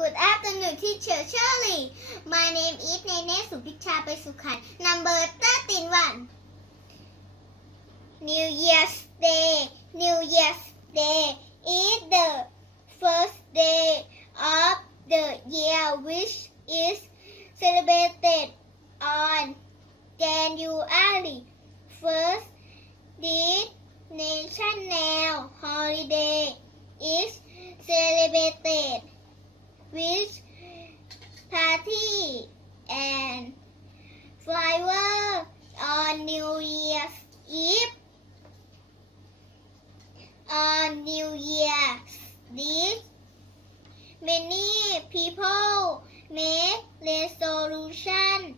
Good afternoon, teacher Shirley. My name is Nene Supicha Pesukan. Number 13 New Year's Day. New Year's Day is the first day of the year which is celebrated on January 1st. This national holiday is celebrated with party and fireworks on New Year's Eve. On New Year's Eve, many people make resolution.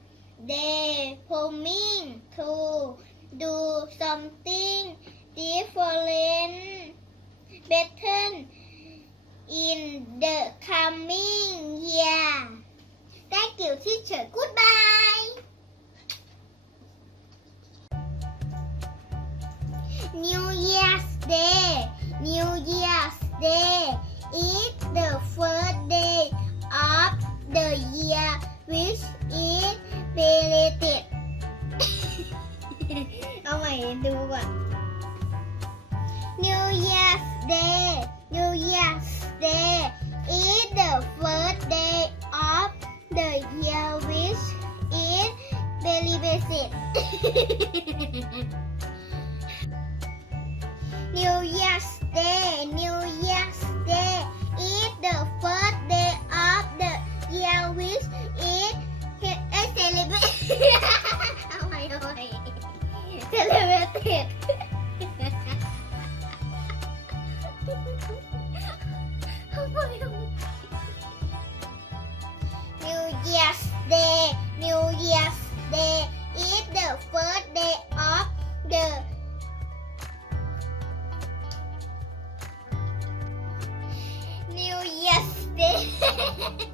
They promise to do something different, better coming year. Thank you, teacher. Goodbye. New Year's Day. New Year's Day is the first day of the year which is belated เอาใหม่ดูก่อน New Year's Day the year which in Belly Basin. New Year's Day, New Year's Day is the first day of the year which is a oh my god. Celebrated. oh my god. Year's Day, New Year's Day is the first day of the New Year's Day.